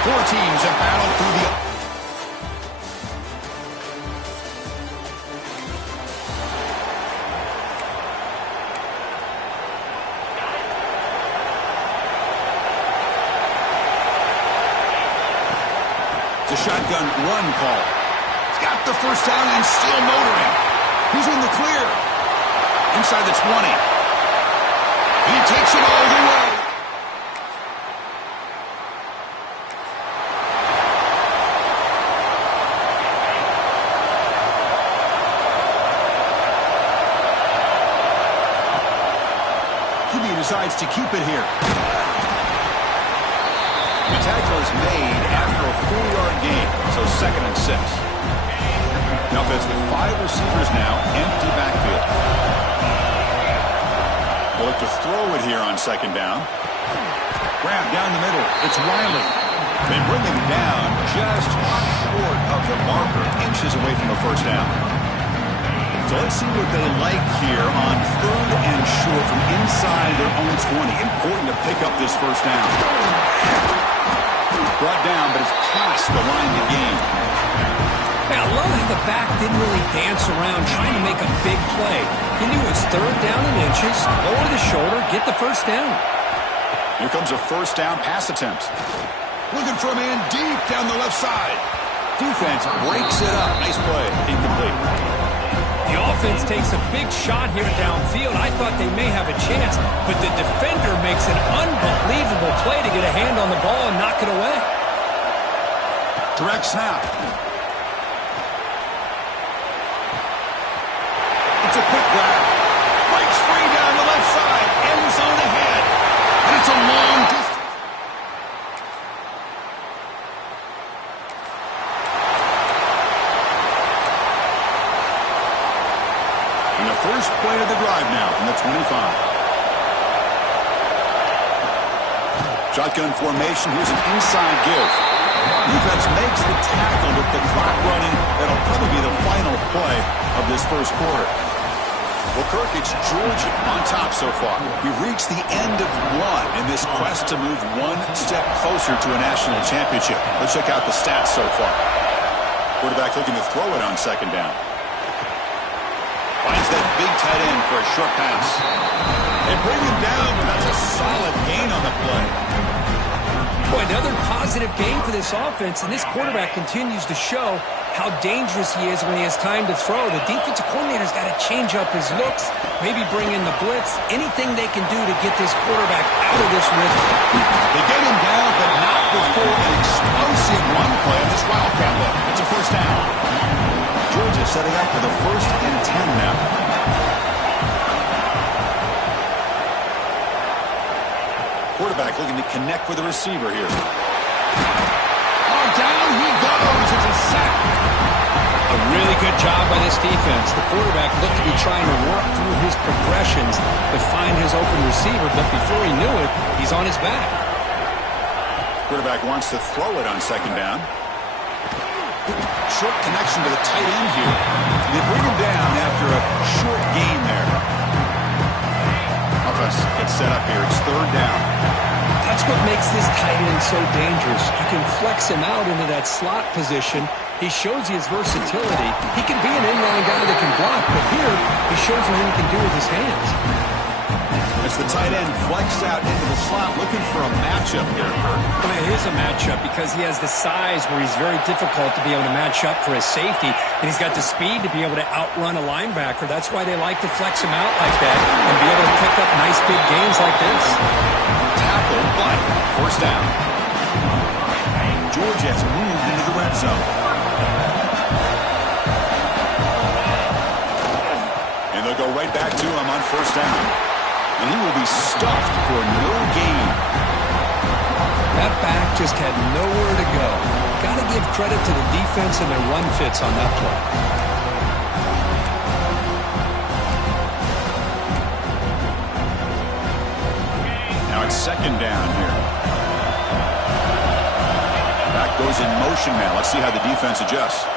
Four teams have battled through the... It's a shotgun run call. He's got the first down and still motoring. He's in the clear. Inside the 20. He takes it all the way. QB decides to keep it here. The tackle is made after a 4-yard gain, so 2nd and 6. Now it's with 5 receivers now, empty backfield. They'll look to throw it here on 2nd down. Grab down the middle. It's Riley. They bring him down just short of the marker, inches away from the first down. So let's see what they like here on 3rd and short from inside their own 20. Important to pick up this first down. Brought down, but it's past the line to gain. Yeah, I love how the back didn't really dance around trying to make a big play. He knew it was 3rd down in inches, lower the shoulder, get the first down. Here comes a first down pass attempt. Looking for a man deep down the left side. Defense breaks it up. Nice play. Incomplete. The offense takes a big shot here downfield. I thought they may have a chance, but the defender makes an unbelievable play to get a hand on the ball and knock it away. Direct snap. It's a quick grab. Breaks free down the left side. End zone ahead. And it's a long distance. And the first play of the drive now from the 25. Shotgun formation. Here's an inside give. Defense makes the tackle with the clock running. That'll probably be the final play of this first quarter. Well, Kirk, it's Georgia on top so far. We've reached the end of one in this quest to move one step closer to a national championship. Let's check out the stats so far. Quarterback looking to throw it on 2nd down. Finds that big tight end for a short pass. They bring him down, but that's a solid gain on the play. Boy, another positive game for this offense, and this quarterback continues to show how dangerous he is when he has time to throw. The defensive coordinator's got to change up his looks, maybe bring in the blitz, anything they can do to get this quarterback out of this rhythm. They get him down, but not before an explosive run play on this Wildcat look. It's a first down. Georgia setting up for the 1st and 10 now. Quarterback looking to connect with the receiver here. Oh, down he goes. It's a sack. A really good job by this defense. The quarterback looked to be trying to work through his progressions to find his open receiver, but before he knew it, he's on his back. Quarterback wants to throw it on 2nd down. Short connection to the tight end here. They bring him down after a short gain there. Offense gets set up here. It's 3rd down. That's what makes this tight end so dangerous. You can flex him out into that slot position. He shows you his versatility. He can be an inline guy that can block, but here he shows you what he can do with his hands. As the tight end flexes out into the slot, looking for a matchup here, Kirk. Well, it is a matchup because he has the size where he's very difficult to be able to match up for his safety, and he's got the speed to be able to outrun a linebacker. That's why they like to flex him out like that and be able to pick up nice big gains like this. Tackle, but first down. Georgia has moved into the red zone. And they'll go right back to him on 1st down. And he will be stuffed for no gain. That back just had nowhere to go. Got to give credit to the defense and their run fits on that play. Now it's 2nd down here. Back goes in motion now. Let's see how the defense adjusts.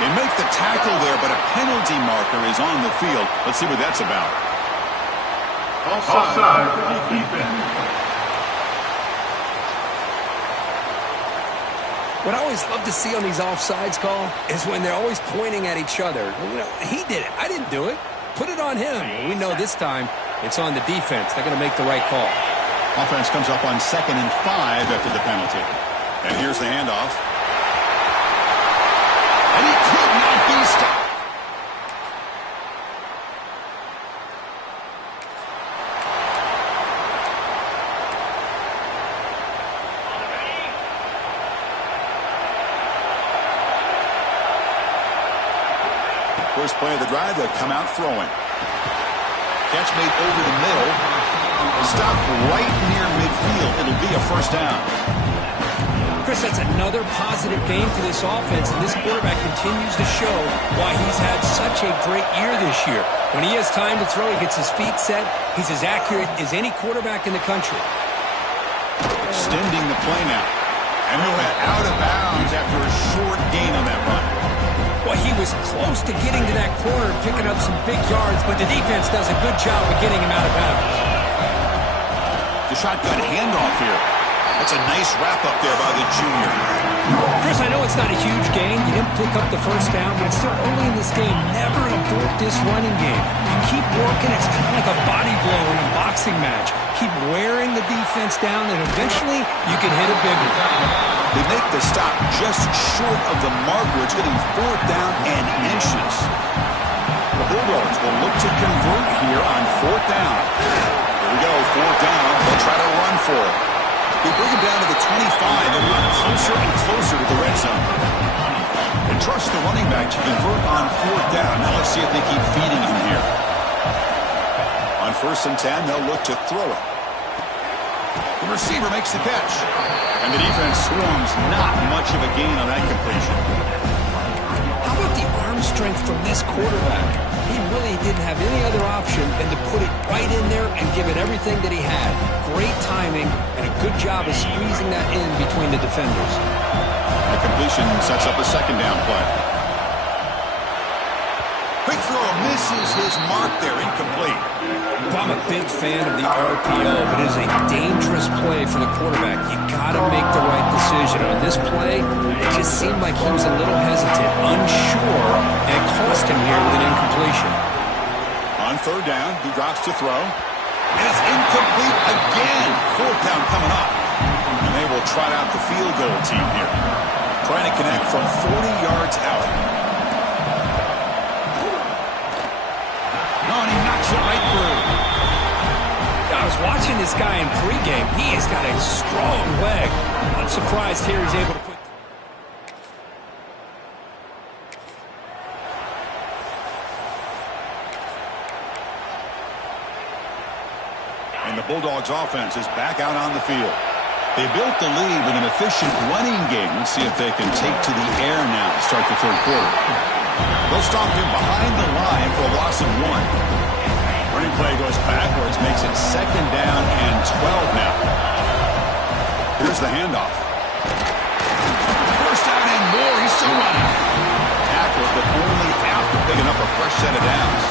They make the tackle there, but a penalty marker is on the field. Let's see what that's about. Offside. What I always love to see on these offsides call is when they're always pointing at each other. You know, he did it. I didn't do it. Put it on him. We know this time it's on the defense. They're going to make the right call. Offense comes up on 2nd and 5 after the penalty. And here's the handoff. And he could not be stopped. First play of the drive, they'll come out throwing. Catch made over the middle. Stopped right near midfield. It'll be a first down. Chris, that's another positive game for this offense, and this quarterback continues to show why he's had such a great year this year. When he has time to throw, he gets his feet set. He's as accurate as any quarterback in the country. Extending the play now. And he'll head out of bounds after a short gain on that run. Well, he was close to getting to that corner, picking up some big yards, but the defense does a good job of getting him out of bounds. The shotgun handoff here. That's a nice wrap-up there by the junior. Chris, I know it's not a huge gain. You didn't pick up the first down, but it's still early in this game. Never abort this running game. You keep working. It's kind of like a body blow in a boxing match. Keep wearing the defense down, and eventually you can hit a big one. They make the stop just short of the marker. It's getting 4th down and inches. The Bulldogs will look to convert here on 4th down. Here we go, 4th down. They'll try to run for it. They bring him down to the 25 and run closer and closer to the red zone. They trust the running back to convert on 4th down. Now let's see if they keep feeding him here. On 1st and 10, they'll look to throw it. The receiver makes the catch. And the defense swarms. Not much of a gain on that completion. How about the arm strength from this quarterback? He really didn't have any other option than to put it right in there and give it everything that he had. Great timing and a good job of squeezing that in between the defenders. The completion sets up a 2nd down play. Quick throw misses his mark there, incomplete. Well, I'm a big fan of the RPO, but it is a dangerous play for the quarterback. You got to make the right decision. On this play, it just seemed like he was a little hesitant, unsure, and it cost him here with an incompletion. On 3rd down, he drops to throw. And it's incomplete again. 4th down coming up. And they will trot out the field goal team here. Trying to connect from 40 yards out. Oh, and he knocks it right through. I was watching this guy in pregame. He has got a strong leg. I'm surprised here he's able to put... And the Bulldogs offense is back out on the field. They built the lead with an efficient running game. Let's see if they can take to the air now to start the 3rd quarter. They'll stop him behind the line for a loss of 1. Running play goes backwards, makes it 2nd down and 12 now. Here's the handoff. First down and more. He's still running. Tackle, but only after picking up a fresh set of downs.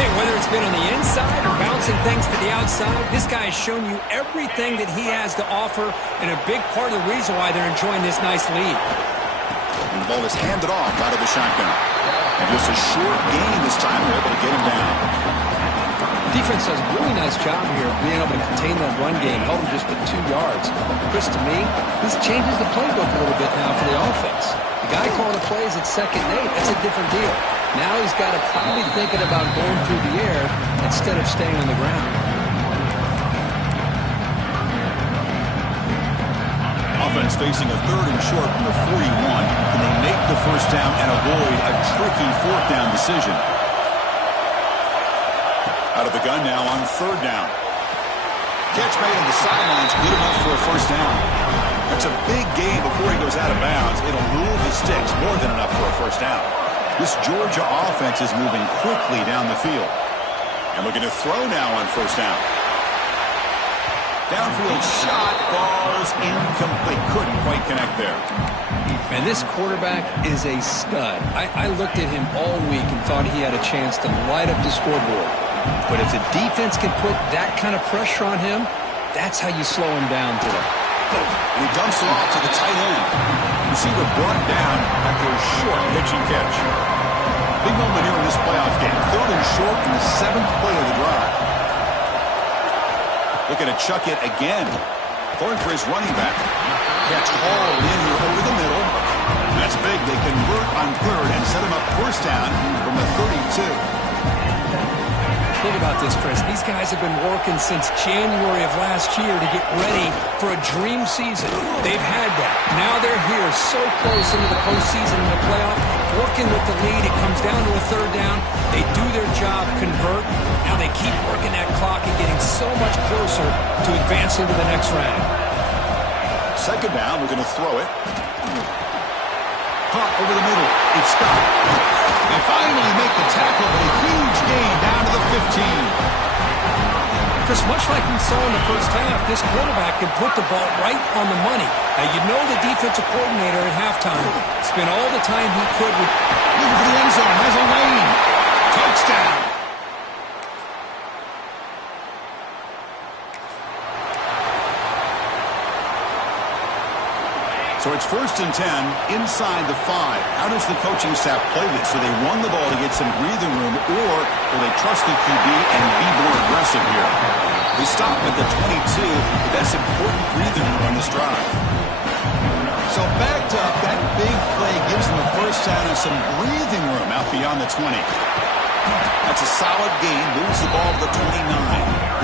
Hey, whether it's been on the inside or bouncing things to the outside, this guy has shown you everything that he has to offer, and a big part of the reason why they're enjoying this nice lead. And the ball is handed off out of the shotgun. And just a short gain this time, they're able to get him down. Defense does a really nice job here of being able to contain that run game, held him just to 2 yards. Chris, to me, this changes the playbook a little bit now for the offense. The guy calling the plays at 2nd and 8, that's a different deal. Now he's got to probably thinking about going through the air instead of staying on the ground. Offense facing a 3rd and short from the 41. Can they make the first down and avoid a tricky 4th down decision? Out of the gun now on 3rd down. Catch made on the sidelines, good enough for a first down. That's a big gain before he goes out of bounds. It'll move the sticks, more than enough for a first down. This Georgia offense is moving quickly down the field. And looking to throw now on 1st down. Downfield shot falls incomplete. Couldn't quite connect there. And this quarterback is a stud. I looked at him all week and thought he had a chance to light up the scoreboard. But if the defense can put that kind of pressure on him, that's how you slow him down today. And he dumps it off to the tight end. Receiver brought down after a short pitching catch. Big moment here in this playoff game. 3rd and short in the 7th play of the drive. Looking to chuck it again. Throwing for his running back. Catch hauled in here over the middle. That's big. They convert on 3rd and set him up 1st down from the 32. Think about this, Chris. These guys have been working since January of last year to get ready for a dream season. They've had that. Now they're here so close into the postseason and the playoff, working with the lead. It comes down to a 3rd down. They do their job, convert. Now they keep working that clock and getting so much closer to advancing to the next round. 2nd down, we're going to throw it. Caught over the middle. It's stopped. They finally make the tackle, but a huge gain down to the 15. Chris, much like we saw in the first half, this quarterback can put the ball right on the money. Now, you know the defensive coordinator at halftime spent all the time he could with... Looking for the end zone. Has a lane. Touchdown. So it's 1st and 10 inside the 5. How does the coaching staff play this? Do they run the ball to get some breathing room, or will they trust the QB and be more aggressive here? They stop at the 22, but that's important breathing room on this drive. So backed up, that big play gives them a 1st down and some breathing room out beyond the 20. That's a solid gain, moves the ball to the 29.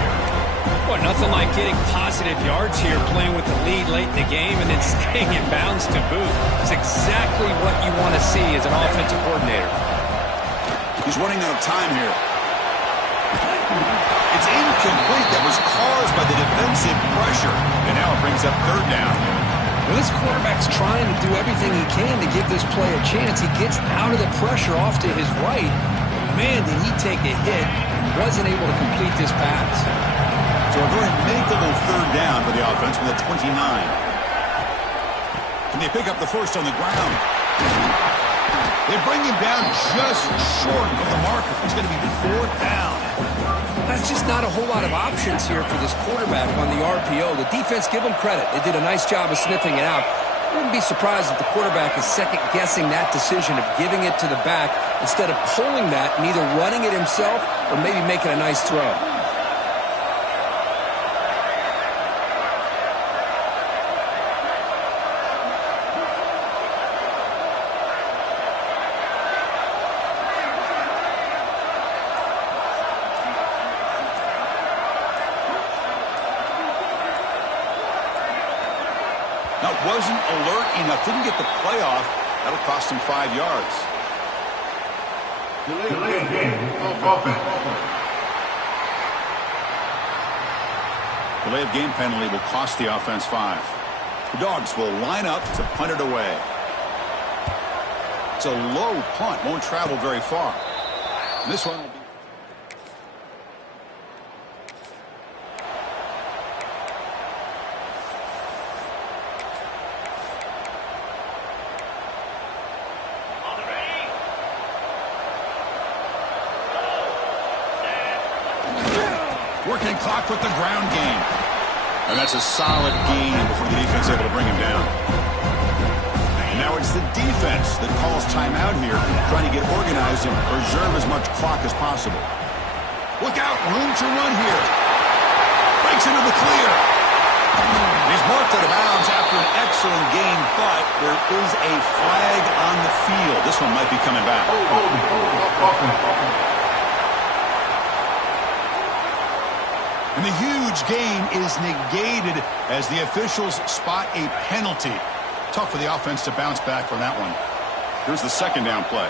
Well, nothing like getting positive yards here, playing with the lead late in the game and then staying in bounds to boot. It's exactly what you want to see as an offensive coordinator. He's running out of time here. It's incomplete. That was caused by the defensive pressure. And now it brings up 3rd down. Well, this quarterback's trying to do everything he can to give this play a chance. He gets out of the pressure off to his right. Man, did he take a hit. Wasn't able to complete this pass. So a very makeable 3rd down for the offense with a 29. Can they pick up the 1st on the ground? They bring him down just short of the marker. It's going to be 4th down. That's just not a whole lot of options here for this quarterback on the RPO. The defense, give them credit. They did a nice job of sniffing it out. I wouldn't be surprised if the quarterback is second-guessing that decision of giving it to the back instead of pulling that and either running it himself or maybe making a nice throw. Now, wasn't alert enough. Didn't get the play off. That'll cost him 5 yards. Delay of game. Offense. Delay of game penalty will cost the offense 5. The Dogs will line up to punt it away. It's a low punt. Won't travel very far. And this one will be... Working clock with the ground game. And that's a solid gain before the defense is able to bring him down. And now it's the defense that calls timeout here, trying to get organized and preserve as much clock as possible. Look out, room to run here. Breaks into the clear. He's marked out of bounds after an excellent gain, but there is a flag on the field. This one might be coming back. And the huge gain is negated as the officials spot a penalty. Tough for the offense to bounce back from that one. Here's the 2nd down play.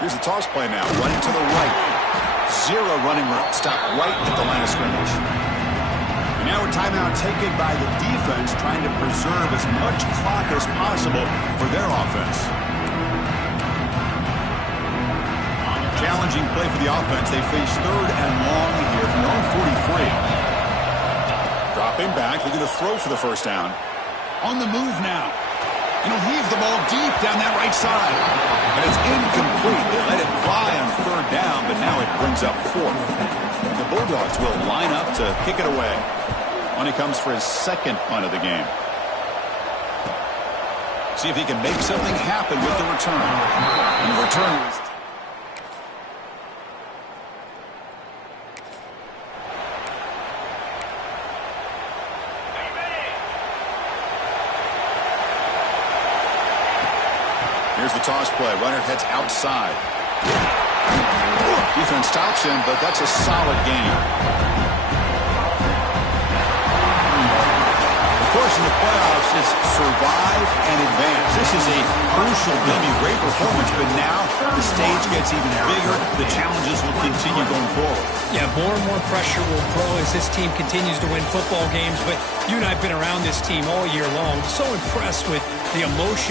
Here's the toss play now. Running to the right. 0 running room. Stop right at the line of scrimmage. And now a timeout taken by the defense, trying to preserve as much clock as possible for their offense. Challenging play for the offense. They face 3rd and long here from their own 43. Dropping back, looking to throw for the 1st down. On the move now. And he'll heave the ball deep down that right side. And it's incomplete. They let it fly on 3rd down, but now it brings up 4th. The Bulldogs will line up to kick it away. When he comes for his second punt of the game. See if he can make something happen with the return. And the return is... Here's the toss play. Runner heads outside. Defense stops him, but that's a solid gain. Of course, in the playoffs, it's survive and advance. This is a crucial game. Great performance, but now the stage gets even bigger. The challenges will continue going forward. Yeah, more and more pressure will grow as this team continues to win football games. But you and I have been around this team all year long. So impressed with the emotion.